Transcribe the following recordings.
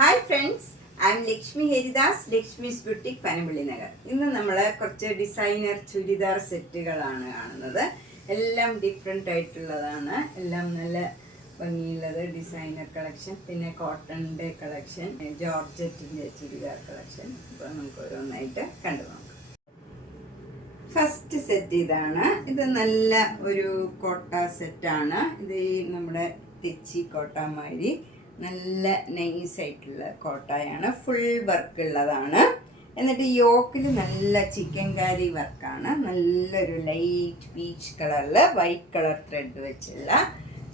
Hi friends, I M Lakshmi Haridas, Lakshmi's boutique, Panampilly Nagar. ഇന്ന് നമ്മൾ കുറച്ച് ഡിസൈനർ ചുരിദാർ സെറ്റുകളാണ് കാണുന്നത്. എല്ലാം ഡിഫറെൻ്റ് ആയിട്ടുള്ളതാണ്. എല്ലാം നല്ല ഭംഗിയുള്ളത് ഡിസൈനർ കളക്ഷൻ, പിന്നെ കോട്ടണിൻ്റെ കളക്ഷൻ, ജോർജറ്റിൻ്റെ ചുരിദാർ കളക്ഷൻ. അപ്പോൾ നമുക്ക് ഓരോന്നായിട്ട് കണ്ടു നോക്കാം. ഫസ്റ്റ് സെറ്റ് ഇതാണ്. ഇത് നല്ല ഒരു കോട്ട സെറ്റാണ്. ഇത് ഈ നമ്മുടെ തെച്ചി കോട്ട മാതിരി നല്ല നൈസായിട്ടുള്ള കോട്ടയാണ്. ഫുൾ വർക്ക് ഉള്ളതാണ്. എന്നിട്ട് യോക്കിൽ നല്ല ചിക്കൻ കാരി വർക്കാണ്. നല്ലൊരു ലൈറ്റ് പീച്ച് കളറിൽ വൈറ്റ് കളർ ത്രെഡ് വെച്ചുള്ള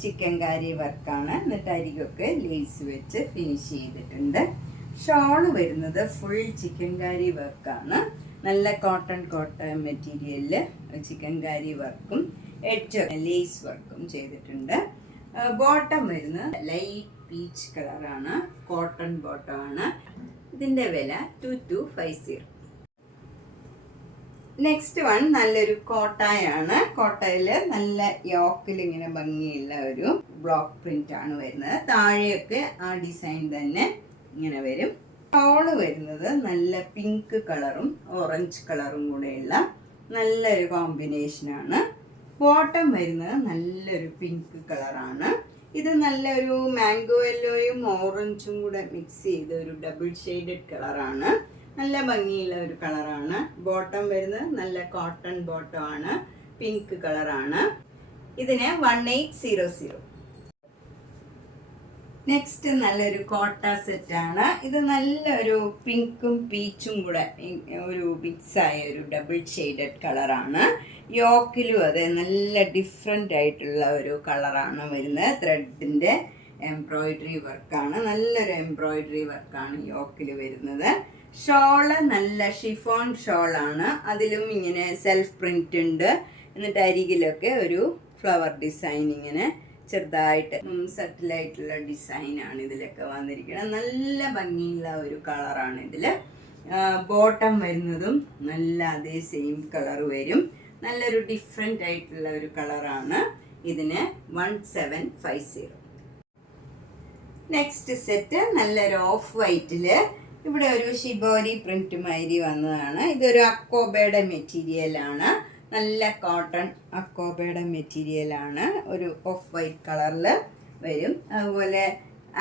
ചിക്കൻ കാരി വർക്കാണ്. എന്നിട്ട് അരികൊക്കെ ലേസ് വെച്ച് ഫിനിഷ് ചെയ്തിട്ടുണ്ട്. ഷോള് വരുന്നത് ഫുൾ ചിക്കൻ കാരി വർക്കാണ്. നല്ല കോട്ടൺ മെറ്റീരിയലിൽ ചിക്കൻ കാരി വർക്കും എഡ്ജ് ലേസ് വർക്കും ചെയ്തിട്ടുണ്ട്. ബോട്ടം വരുന്നത് ലൈറ്റ് പീച്ച് കളറാണ്. കോട്ടൺ ബോട്ടം ആണ്. ഇതിൻ്റെ വില 2250. നെക്സ്റ്റ് വൺ നല്ലൊരു കോട്ടായാണ്. കോട്ടയിൽ നല്ല യോക്കിൽ ഇങ്ങനെ ഭംഗിയുള്ള ഒരു ബ്ലോക്ക് പ്രിന്റ് ആണ് വരുന്നത്. താഴെയൊക്കെ ആ ഡിസൈൻ തന്നെ ഇങ്ങനെ വരും. ഷോള് വരുന്നത് നല്ല പിങ്ക് കളറും ഓറഞ്ച് കളറും കൂടെയുള്ള നല്ലൊരു കോമ്പിനേഷനാണ്. ബോട്ടം വരുന്നത് നല്ലൊരു പിങ്ക് കളറാണ്. ഇത് നല്ലൊരു മാംഗോ യെല്ലോയും ഓറഞ്ചും കൂടെ മിക്സ് ചെയ്ത ഒരു ഡബിൾ ഷെയ്ഡഡ് കളറാണ്. നല്ല ഭംഗിയുള്ള ഒരു കളറാണ്. ബോട്ടം വരുന്നത് നല്ല കോട്ടൺ ബോട്ടം ആണ്. പിങ്ക് കളറാണ്. ഇതിന് 1800. നെക്സ്റ്റ് നല്ലൊരു കോട്ട സെറ്റാണ്. ഇത് നല്ലൊരു പിങ്കും പീച്ചും കൂടെ ഒരു മിക്സായ ഒരു ഡബിൾ ഷെയ്ഡഡ് കളറാണ്. യോക്കിലും അതെ നല്ല ഡിഫറെൻ്റ് ആയിട്ടുള്ള ഒരു കളറാണ് വരുന്നത്. ത്രെഡിൻ്റെ എംബ്രോയിഡറി വർക്കാണ്. നല്ലൊരു എംബ്രോയിഡറി വർക്കാണ് യോക്കിൽ വരുന്നത്. ഷോള് നല്ല ഷിഫോൺ ഷോളാണ്. അതിലും ഇങ്ങനെ സെൽഫ് പ്രിൻ്റ് ഉണ്ട്. എന്നിട്ട് അരികിലൊക്കെ ഒരു ഫ്ലവർ ഡിസൈൻ ഇങ്ങനെ ചെറുതായിട്ട് സെറ്റിലായിട്ടുള്ള ഡിസൈനാണ് ഇതിലൊക്കെ വന്നിരിക്കുന്നത്. നല്ല ഭംഗിയുള്ള ഒരു കളറാണ് ഇതിൽ. ബോട്ടം വരുന്നതും നല്ല അതേ സെയിം കളർ വരും. നല്ലൊരു ഡിഫറെൻ്റ് ആയിട്ടുള്ള ഒരു കളറാണ്. ഇതിന് 1750. നെക്സ്റ്റ് സെറ്റ് നല്ലൊരു ഓഫ് വൈറ്റിൽ ഇവിടെ ഒരു ഷിബോരി പ്രിന്റ് മാതിരി വന്നതാണ്. ഇതൊരു അക്കോബയുടെ മെറ്റീരിയലാണ്. നല്ല കോട്ടൺ അക്കോബയുടെ മെറ്റീരിയലാണ്. ഒരു ഓഫ് വൈറ്റ് കളറിൽ വരും. അതുപോലെ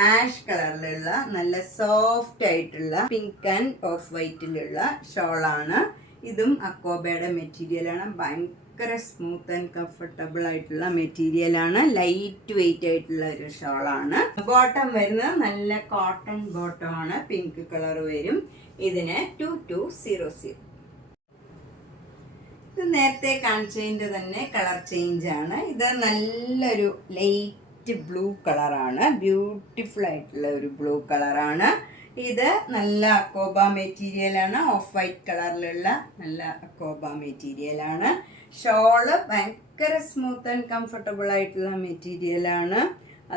ആഷ് കളറിലുള്ള നല്ല സോഫ്റ്റ് ആയിട്ടുള്ള പിങ്ക് ആൻഡ് ഓഫ് വൈറ്റിലുള്ള ഷോളാണ്. ഇതും അക്കോബയുടെ മെറ്റീരിയലാണ്. ഭയങ്കര സ്മൂത്ത് ആൻഡ് കംഫർട്ടബിൾ ആയിട്ടുള്ള മെറ്റീരിയലാണ്. ലൈറ്റ് വെയിറ്റ് ആയിട്ടുള്ള ഒരു ഷോളാണ്. ബോട്ടം വരുന്നത് നല്ല കോട്ടൺ ബോട്ടം ആണ്. പിങ്ക് കളർ വരും. ഇതിന് 2200. ഇത് നേരത്തെ കാണിച്ചതിൻ്റെ തന്നെ കളർ ചേഞ്ച് ആണ്. ഇത് നല്ലൊരു ലൈറ്റ് ബ്ലൂ കളറാണ്. ബ്യൂട്ടിഫുൾ ആയിട്ടുള്ള ഒരു ബ്ലൂ കളറാണ്. ഇത് നല്ല അക്കോബ മെറ്റീരിയലാണ്. ഓഫ് വൈറ്റ് കളറിലുള്ള നല്ല അക്കോബ മെറ്റീരിയലാണ്. ഷോള് ഭയങ്കര സ്മൂത്ത് ആൻഡ് കംഫർട്ടബിൾ ആയിട്ടുള്ള മെറ്റീരിയലാണ്.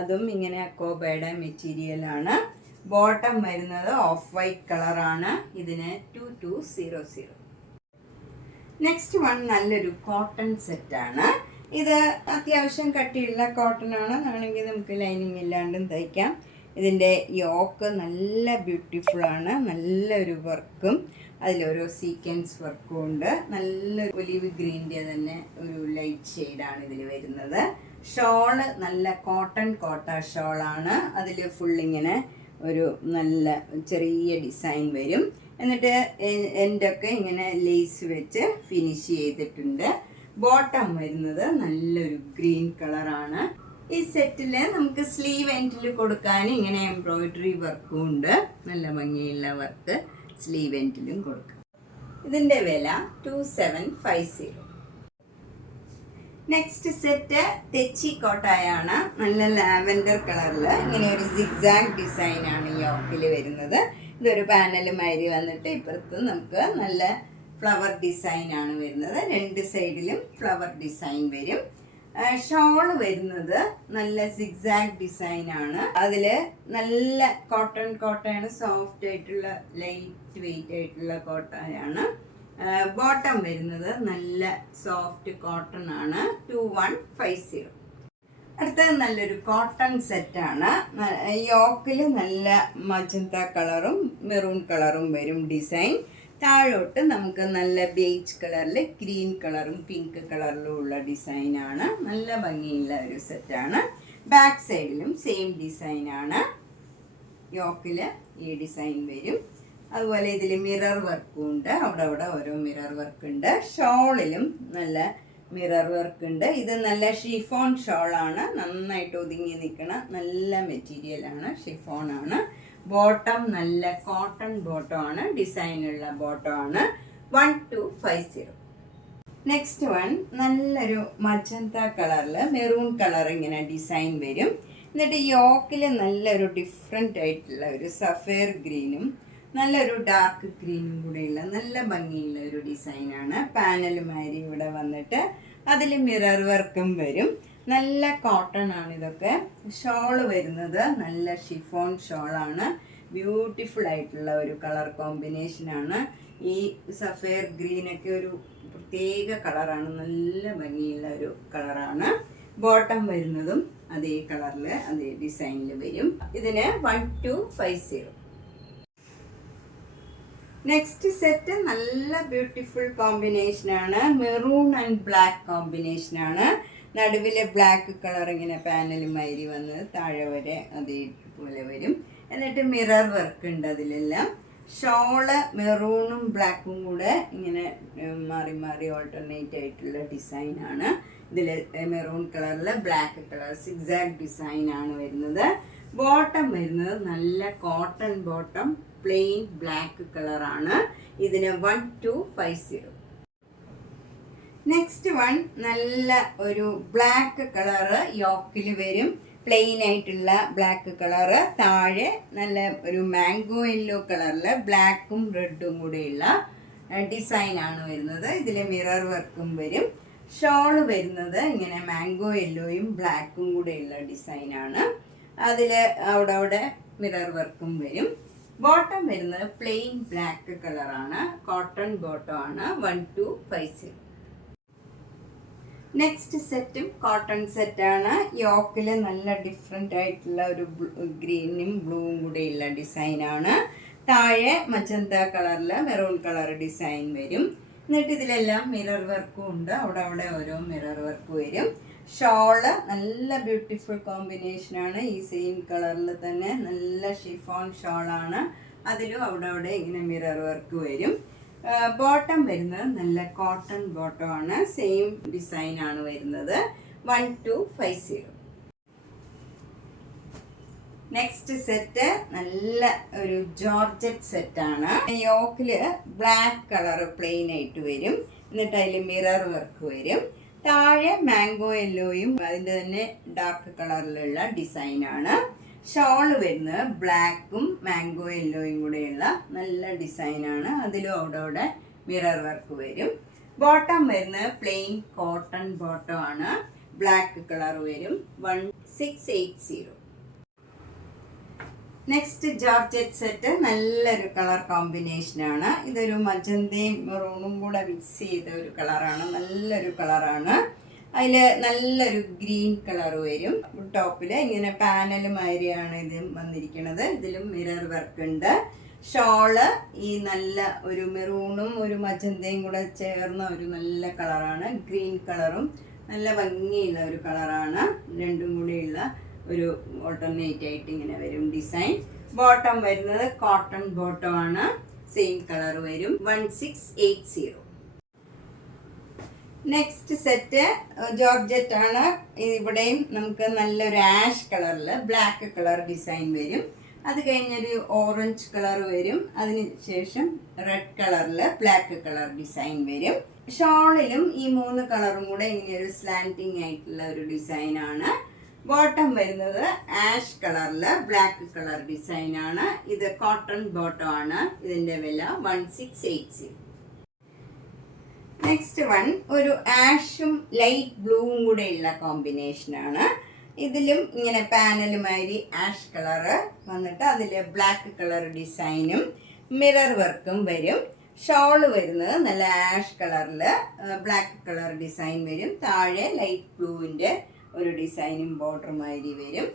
അതും ഇങ്ങനെ അക്കോബയുടെ മെറ്റീരിയലാണ്. ബോട്ടം വരുന്നത് ഓഫ് വൈറ്റ് കളറാണ്. ഇതിന് 2200. നെക്സ്റ്റ് വൺ നല്ലൊരു കോട്ടൺ സെറ്റാണ്. ഇത് അത്യാവശ്യം കട്ടിയുള്ള കോട്ടൺ ആണ്. ആണെങ്കിൽ നമുക്ക് ലൈനിങ് ഇല്ലാണ്ടും തയ്ക്കാം. ഇതിൻ്റെ യോക്ക് നല്ല ബ്യൂട്ടിഫുൾ ആണ്. നല്ലൊരു വർക്കും അതിലൊരു സീക്വൻസ് വർക്കും ഉണ്ട്. നല്ല ഒലിവ് ഗ്രീൻ്റെ തന്നെ ഒരു ലൈറ്റ് ഷെയ്ഡാണ് ഇതിൽ വരുന്നത്. ഷോള് നല്ല കോട്ട ഷോളാണ്. അതിൽ ഫുള്ളിങ്ങനെ ഒരു നല്ല ചെറിയ ഡിസൈൻ വരും. എന്നിട്ട് എൻ്റെയൊക്കെ ഇങ്ങനെ ലേസ് വെച്ച് ഫിനിഷ് ചെയ്തിട്ടുണ്ട്. ബോട്ടം വരുന്നത് നല്ലൊരു ഗ്രീൻ കളറാണ്. ഈ സെറ്റിൽ നമുക്ക് സ്ലീവ് എൻഡിൽ കൊടുക്കാൻ ഇങ്ങനെ എംബ്രോയിഡറി വർക്കും ഉണ്ട്. നല്ല ഭംഗിയുള്ള വർക്ക് സ്ലീവ് എൻഡിലും കൊടുക്കാം. ഇതിൻ്റെ വില 2750. നെക്സ്റ്റ് സെറ്റ് തെച്ചി കോട്ടായാണ്. നല്ല ലാവൻഡർ കളറിൽ ഇങ്ങനെ ഒരു സിഗ്സാഗ് ഡിസൈനാണ് യോക്കിൽ വരുന്നത്. ഇതൊരു പാനൽ മാതിരി വന്നിട്ട് ഇപ്പുറത്ത് നമുക്ക് നല്ല ഫ്ലവർ ഡിസൈനാണ് വരുന്നത്. രണ്ട് സൈഡിലും ഫ്ലവർ ഡിസൈൻ വരും. ഷോള് വരുന്നത് നല്ല സിഗ്സാഗ് ഡിസൈനാണ്. അതിൽ നല്ല കോട്ടയാണ്. സോഫ്റ്റ് ആയിട്ടുള്ള ലൈറ്റ് വെയിറ്റ് ആയിട്ടുള്ള കോട്ടയാണ്. ബോട്ടം വരുന്നത് നല്ല സോഫ്റ്റ് കോട്ടൺ ആണ്. 2150. അടുത്തത് നല്ലൊരു കോട്ടൺ സെറ്റാണ്. യോക്കിൽ നല്ല മജന്ത കളറും മെറൂൺ കളറും വരും ഡിസൈൻ. താഴോട്ട് നമുക്ക് നല്ല ബേജ് കളറിൽ ഗ്രീൻ കളറും പിങ്ക് കളറിലും ഉള്ള ഡിസൈനാണ്. നല്ല ഭംഗിയുള്ള ഒരു സെറ്റാണ്. ബാക്ക് സൈഡിലും സെയിം ഡിസൈനാണ്. യോക്കിൽ ഈ ഡിസൈൻ വരും. അതുപോലെ ഇതിൽ മിറർ വർക്കും ഉണ്ട്. അവിടെ ഓരോ മിറർ വർക്ക് ഉണ്ട്. ഷോളിലും നല്ല മിറർ വർക്ക് ഉണ്ട്. ഇത് നല്ല ഷിഫോൺ ഷോളാണ്. നന്നായിട്ട് ഒതുങ്ങി നിൽക്കണ നല്ല മെറ്റീരിയലാണ്. ഷിഫോണാണ്. ബോട്ടം നല്ല കോട്ടൺ ബോട്ടമാണ്. ഡിസൈനുള്ള ബോട്ടമാണ്. 1250. നെക്സ്റ്റ് വൺ നല്ലൊരു മജന്ത കളറിൽ മെറൂൺ കളർ ഇങ്ങനെ ഡിസൈൻ വരും. എന്നിട്ട് യോക്കിൽ നല്ലൊരു ഡിഫറെൻ്റ് ആയിട്ടുള്ള ഒരു സഫയർ ഗ്രീനും നല്ലൊരു ഡാർക്ക് ഗ്രീനും കൂടെയുള്ള നല്ല ഭംഗിയുള്ള ഒരു ഡിസൈനാണ്. പാനലുമാരി ഇവിടെ വന്നിട്ട് അതിൽ മിറർ വർക്കും വരും. നല്ല കോട്ടൺ ആണ് ഇതൊക്കെ. ഷോള് വരുന്നത് നല്ല ഷിഫോൺ ഷോളാണ്. ബ്യൂട്ടിഫുൾ ആയിട്ടുള്ള ഒരു കളർ കോമ്പിനേഷനാണ്. ഈ സഫയർ ഗ്രീനൊക്കെ ഒരു പ്രത്യേക കളറാണ്. നല്ല ഭംഗിയുള്ള ഒരു കളറാണ്. ബോട്ടം വരുന്നതും അതേ കളറിൽ അതേ ഡിസൈനിൽ വരും. ഇതിന് 1250. നെക്സ്റ്റ് സെറ്റ് നല്ല ബ്യൂട്ടിഫുൾ കോമ്പിനേഷനാണ്. മെറൂൺ ആൻഡ് ബ്ലാക്ക് കോമ്പിനേഷനാണ്. നടുവിലെ ബ്ലാക്ക് കളർ ഇങ്ങനെ പാനലുമാരി വന്ന് താഴെ വരെ അതേപോലെ വരും. എന്നിട്ട് മിറർ വർക്ക് ഉണ്ട് അതിലെല്ലാം. ഷോള് മെറൂണും ബ്ലാക്കും കൂടെ ഇങ്ങനെ മാറി മാറി ഓൾട്ടർനേറ്റ് ആയിട്ടുള്ള ഡിസൈനാണ്. ഇതിൽ മെറൂൺ കളറിൽ ബ്ലാക്ക് കളർ സിക്സാഗ് ഡിസൈനാണ് വരുന്നത്. ബോട്ടം വരുന്നത് നല്ല കോട്ടൺ ബോട്ടം പ്ലെയിൻ ബ്ലാക്ക് കളറാണ്. ഇതിന് 1250. നെക്സ്റ്റ് വൺ നല്ല ഒരു ബ്ലാക്ക് കളറ് യോക്കിൽ വരും. പ്ലെയിൻ ആയിട്ടുള്ള ബ്ലാക്ക് കളറ്. താഴെ നല്ല ഒരു മാംഗോ യെല്ലോ കളറിൽ ബ്ലാക്കും റെഡും കൂടെയുള്ള ഡിസൈനാണ് വരുന്നത്. ഇതിൽ മിറർ വർക്കും വരും. ഷോള് വരുന്നത് ഇങ്ങനെ മാംഗോ യെല്ലോയും ബ്ലാക്കും കൂടെയുള്ള ഡിസൈനാണ്. അതിൽ അവിടെ മിറർ വർക്കും വരും. ബോട്ടം വരുന്നത് പ്ലെയിൻ ബ്ലാക്ക് കളറാണ്. കോട്ടൺ ബോട്ടം ആണ്. 1250. നെക്സ്റ്റ് സെറ്റും കോട്ടൺ സെറ്റാണ്. യോക്കിൽ നല്ല ഡിഫറെൻ്റ് ആയിട്ടുള്ള ഒരു ഗ്രീനും ബ്ലൂവും കൂടെയുള്ള ഡിസൈനാണ്. താഴെ മജന്ത കളറിൽ മെറൂൺ കളർ ഡിസൈൻ വരും. എന്നിട്ട് ഇതിലെല്ലാം മിറർ വർക്കും ഉണ്ട്. അവിടെ ഓരോ മിറർ വർക്ക് വരും. ഷോള് നല്ല ബ്യൂട്ടിഫുൾ കോമ്പിനേഷനാണ്. ഈ സെയിം കളറിൽ തന്നെ നല്ല ഷിഫോൺ ഷോളാണ്. അതിലും അവിടെ ഇങ്ങനെ മിറർ വർക്ക് വരും. ബോട്ടം വരുന്നത് നല്ല കോട്ടൺ ബോട്ടമാണ്. സെയിം ഡിസൈനാണ് വരുന്നത്. 1250. നെക്സ്റ്റ് സെറ്റ് നല്ല ഒരു ജോർജറ്റ് സെറ്റാണ്. യോക്കില് ബ്ലാക്ക് കളർ പ്ലെയിൻ ആയിട്ട് വരും. എന്നിട്ട് അതിൽ മിറർ വർക്ക് വരും. താഴെ മാംഗോ യെല്ലോയും അതിൻ്റെ തന്നെ ഡാർക്ക് കളറിലുള്ള ഡിസൈനാണ്. ഷോള് വരുന്നത് ബ്ലാക്കും മാംഗോ യെല്ലോയും കൂടെയുള്ള നല്ല ഡിസൈനാണ്. അതിലും അവിടെ മിറർ വർക്ക് വരും. ബോട്ടം വരുന്നത് പ്ലെയിൻ കോട്ടൺ ബോട്ടം ആണ്. ബ്ലാക്ക് കളർ വരും. 1680. നെക്സ്റ്റ് ജോർജറ്റ് സെറ്റ് നല്ലൊരു കളർ കോമ്പിനേഷനാണ്. ഇതൊരു മജന്തയും മെറൂണും കൂടെ മിക്സ് ചെയ്ത ഒരു കളറാണ്. നല്ലൊരു കളറാണ്. അതിൽ നല്ലൊരു ഗ്രീൻ കളർ വരും. ടോപ്പിൽ ഇങ്ങനെ പാനൽ മാതിരിയാണ് ഇത് വന്നിരിക്കുന്നത്. ഇതിലും മിറർ വർക്ക് ഉണ്ട്. ഷോള് ഈ നല്ല ഒരു മെറൂണും ഒരു മജന്തയും കൂടെ ചേർന്ന ഒരു നല്ല കളറാണ്. ഗ്രീൻ കളറും നല്ല ഭംഗിയുള്ള ഒരു കളറാണ്. രണ്ടും കൂടെയുള്ള ഒരു ഓൾട്ടർനേറ്റ് ആയിട്ട് ഇങ്ങനെ വരും ഡിസൈൻ. ബോട്ടം വരുന്നത് കോട്ടൺ ബോട്ടം ആണ്. സെയിം കളർ വരും. 1680. നെക്സ്റ്റ് സെറ്റ് ജോർജറ്റ് ആണ്. ഇവിടെയും നമുക്ക് നല്ലൊരു ആഷ് കളറിൽ ബ്ലാക്ക് കളർ ഡിസൈൻ വരും. അത് കഴിഞ്ഞൊരു ഓറഞ്ച് കളർ വരും. അതിന് ശേഷം റെഡ് കളറിൽ ബ്ലാക്ക് കളർ ഡിസൈൻ വരും. ഷോളിലും ഈ 3 കളറും കൂടെ ഇങ്ങനെ ഒരു സ്ലാൻറ്റിങ് ആയിട്ടുള്ള ഒരു ഡിസൈനാണ്. ബോട്ടം വരുന്നത് ആഷ് കളറിൽ ബ്ലാക്ക് കളർ ഡിസൈനാണ്. ഇത് കോട്ടൺ ബോട്ടം ആണ്. ഇതിൻ്റെ വില 1680. നെക്സ്റ്റ് വൺ ഒരു ആഷും ലൈറ്റ് ബ്ലൂവും കൂടെയുള്ള കോമ്പിനേഷനാണ്. ഇതിലും ഇങ്ങനെ പാനലുമാതിരി ആഷ് കളറ് വന്നിട്ട് അതിൽ ബ്ലാക്ക് കളർ ഡിസൈനും മിറർ വർക്കും വരും. ഷോള് വരുന്നത് നല്ല ആഷ് കളറിൽ ബ്ലാക്ക് കളർ ഡിസൈൻ വരും. താഴെ ലൈറ്റ് ബ്ലൂവിൻ്റെ ഒരു ഡിസൈനും ബോർഡറുമാതിരി വരും.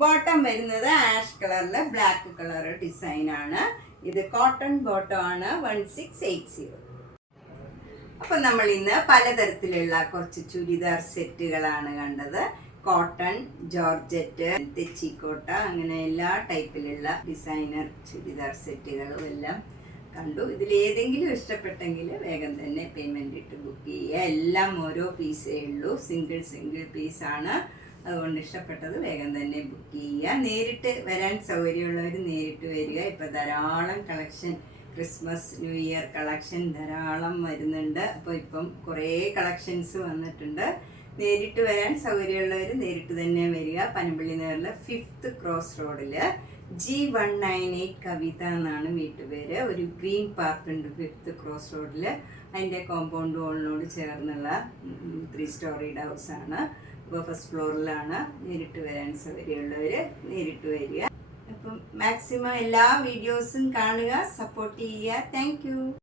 ബോട്ടം വരുന്നത് ആഷ് കളറിൽ ബ്ലാക്ക് കളർ ഡിസൈനാണ്. ഇത് കോട്ടൺ ബോട്ടം ആണ് 1680. അപ്പം നമ്മൾ ഇന്ന് പലതരത്തിലുള്ള കുറച്ച് ചുരിദാർ സെറ്റുകളാണ് കണ്ടത്. കോട്ടൺ, ജോർജറ്റ്, തെച്ചിക്കോട്ട, അങ്ങനെ എല്ലാ ടൈപ്പിലുള്ള ഡിസൈനർ ചുരിദാർ സെറ്റുകളും എല്ലാം കണ്ടു. ഇതിലേതെങ്കിലും ഇഷ്ടപ്പെട്ടെങ്കിൽ വേഗം തന്നെ പേയ്മെൻ്റ് ഇട്ട് ബുക്ക് ചെയ്യുക. എല്ലാം ഓരോ പീസേ ഉള്ളൂ, സിംഗിൾ പീസാണ്. അതുകൊണ്ട് ഇഷ്ടപ്പെട്ടത് വേഗം തന്നെ ബുക്ക് ചെയ്യുക. നേരിട്ട് വരാൻ സൗകര്യമുള്ളവർ നേരിട്ട് വരിക. ഇപ്പോൾ ധാരാളം collection, Christmas new year collection ധാരാളം വരുന്നുണ്ട്. അപ്പോൾ ഇപ്പം കുറേ കളക്ഷൻസ് വന്നിട്ടുണ്ട്. നേരിട്ട് വരാൻ സൗകര്യമുള്ളവർ നേരിട്ട് തന്നെ വരിക. പനമ്പള്ളി നഗറിൽ 5th ക്രോസ് റോഡിൽ G198 കവിത എന്നാണ് വീട്ടുപേര്. ഒരു ഗ്രീൻ പാർക്ക് ഉണ്ട് 5th ക്രോസ് റോഡിൽ. അതിൻ്റെ കോമ്പൗണ്ട് വാളിനോട് ചേർന്നുള്ള 3 സ്റ്റോറീഡ് ഹൗസാണ്. അപ്പോൾ ഫസ്റ്റ് ഫ്ലോറിലാണ്. നേരിട്ട് വരാൻ സൗകര്യമുള്ളവർ നേരിട്ട് വരിക. അപ്പം മാക്സിമം എല്ലാ വീഡിയോസും കാണുക, സപ്പോർട്ട് ചെയ്യുക. Thank you.